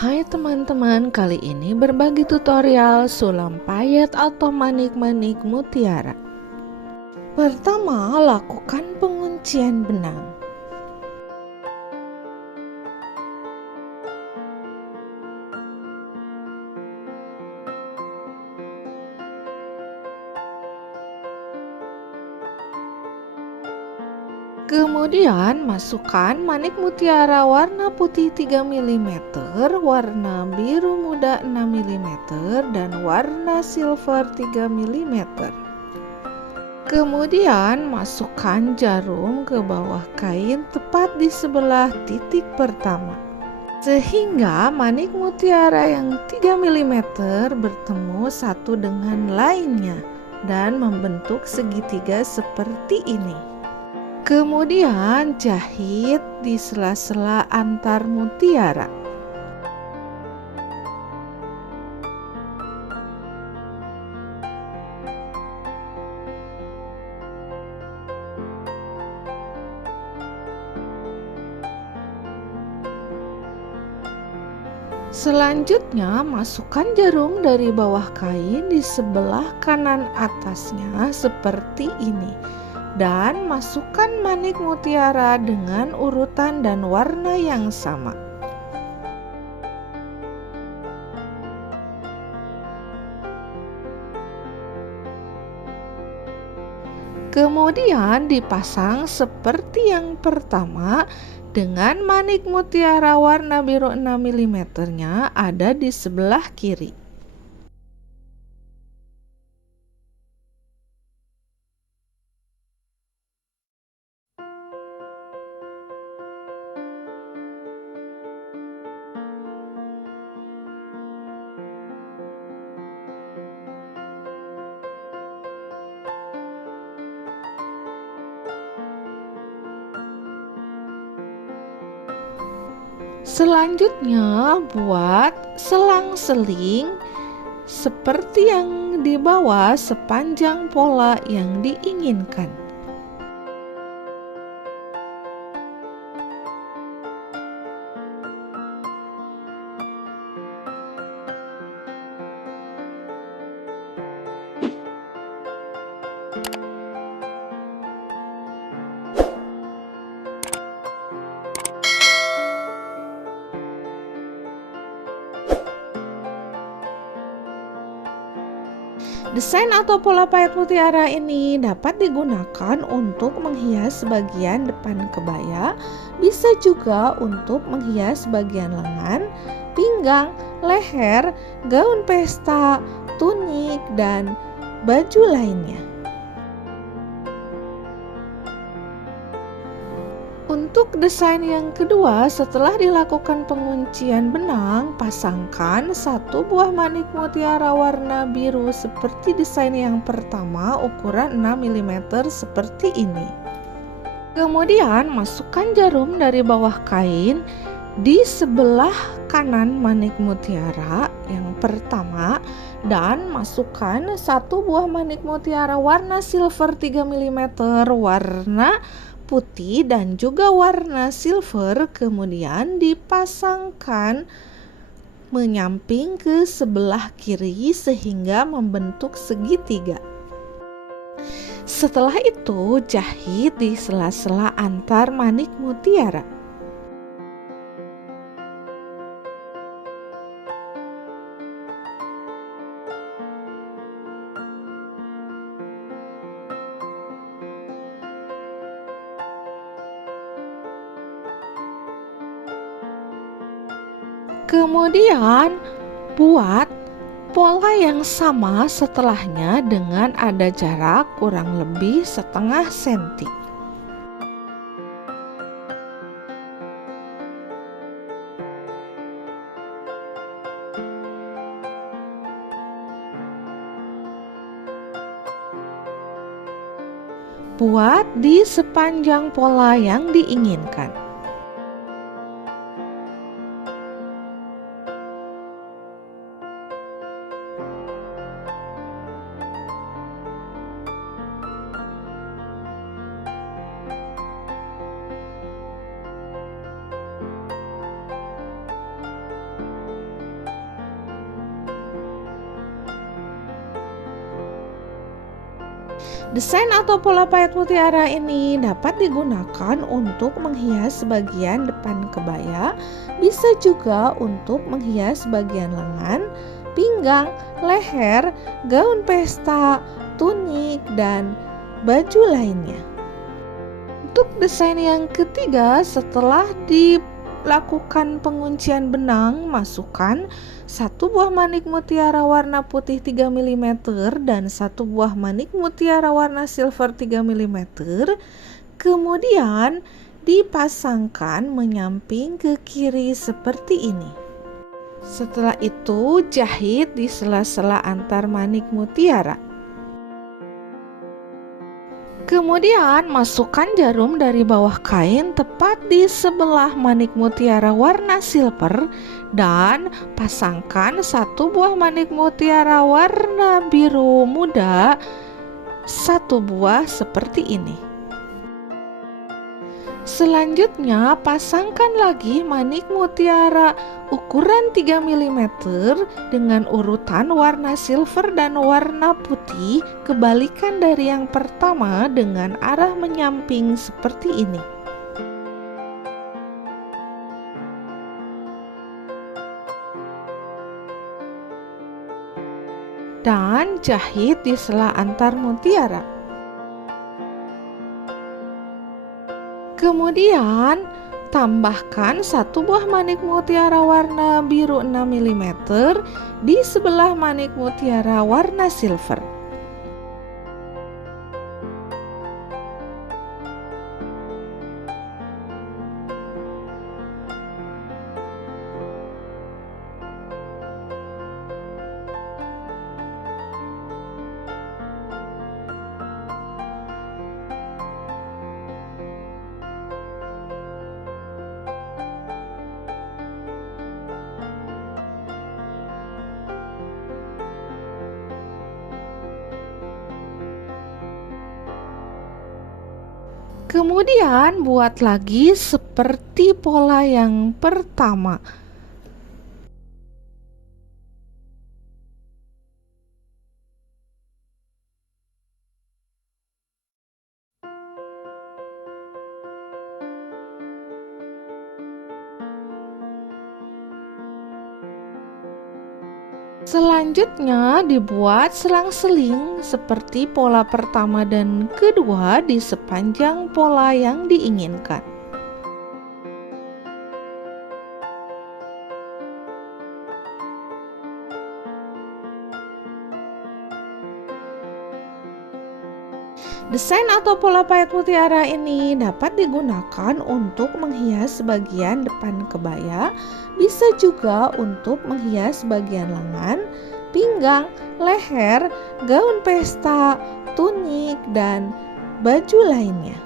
Hai teman-teman, kali ini berbagi tutorial sulam payet atau manik-manik mutiara. Pertama, lakukan penguncian benang. Kemudian masukkan manik mutiara warna putih 3 mm, warna biru muda 6 mm, dan warna silver 3 mm. Kemudian masukkan jarum ke bawah kain tepat di sebelah titik pertama, sehingga manik mutiara yang 3 mm bertemu satu dengan lainnya dan membentuk segitiga seperti ini. Kemudian jahit di sela-sela antar mutiara. Selanjutnya, masukkan jarum dari bawah kain di sebelah kanan atasnya seperti ini, dan masukkan manik mutiara dengan urutan dan warna yang sama. Kemudian dipasang seperti yang pertama dengan manik mutiara warna biru 6 mm-nya ada di sebelah kiri. Selanjutnya, buat selang-seling seperti yang di bawah sepanjang pola yang diinginkan. Desain atau pola payet mutiara ini dapat digunakan untuk menghias bagian depan kebaya, bisa juga untuk menghias bagian lengan, pinggang, leher, gaun pesta, tunik, dan baju lainnya. Untuk desain yang kedua, setelah dilakukan penguncian benang, pasangkan satu buah manik mutiara warna biru seperti desain yang pertama ukuran 6 mm seperti ini. Kemudian masukkan jarum dari bawah kain di sebelah kanan manik mutiara yang pertama dan masukkan satu buah manik mutiara warna silver 3 mm warna putih dan juga warna silver, kemudian dipasangkan menyamping ke sebelah kiri sehingga membentuk segitiga. Setelah itu, jahit di sela-sela antar manik mutiara. Kemudian buat pola yang sama setelahnya dengan ada jarak kurang lebih setengah senti. Buat di sepanjang pola yang diinginkan. Desain atau pola payet mutiara ini dapat digunakan untuk menghias bagian depan kebaya, bisa juga untuk menghias bagian lengan, pinggang, leher, gaun pesta, tunik, dan baju lainnya. Untuk desain yang ketiga, setelah dilakukan penguncian benang, masukkan satu buah manik mutiara warna putih 3 mm dan satu buah manik mutiara warna silver 3 mm. Kemudian dipasangkan menyamping ke kiri seperti ini. Setelah itu, jahit di sela-sela antar manik mutiara. Kemudian masukkan jarum dari bawah kain tepat di sebelah manik mutiara warna silver dan pasangkan satu buah manik mutiara warna biru muda, satu buah seperti ini. Selanjutnya pasangkan lagi manik mutiara ukuran 3 mm dengan urutan warna silver dan warna putih, kebalikan dari yang pertama dengan arah menyamping seperti ini. Dan jahit di sela antar mutiara. Kemudian tambahkan satu buah manik mutiara warna biru 6 mm di sebelah manik mutiara warna silver. Kemudian buat lagi seperti pola yang pertama. Selanjutnya dibuat selang-seling seperti pola pertama dan kedua di sepanjang pola yang diinginkan. Desain atau pola payet mutiara ini dapat digunakan untuk menghias bagian depan kebaya, bisa juga untuk menghias bagian lengan, pinggang, leher, gaun pesta, tunik, dan baju lainnya.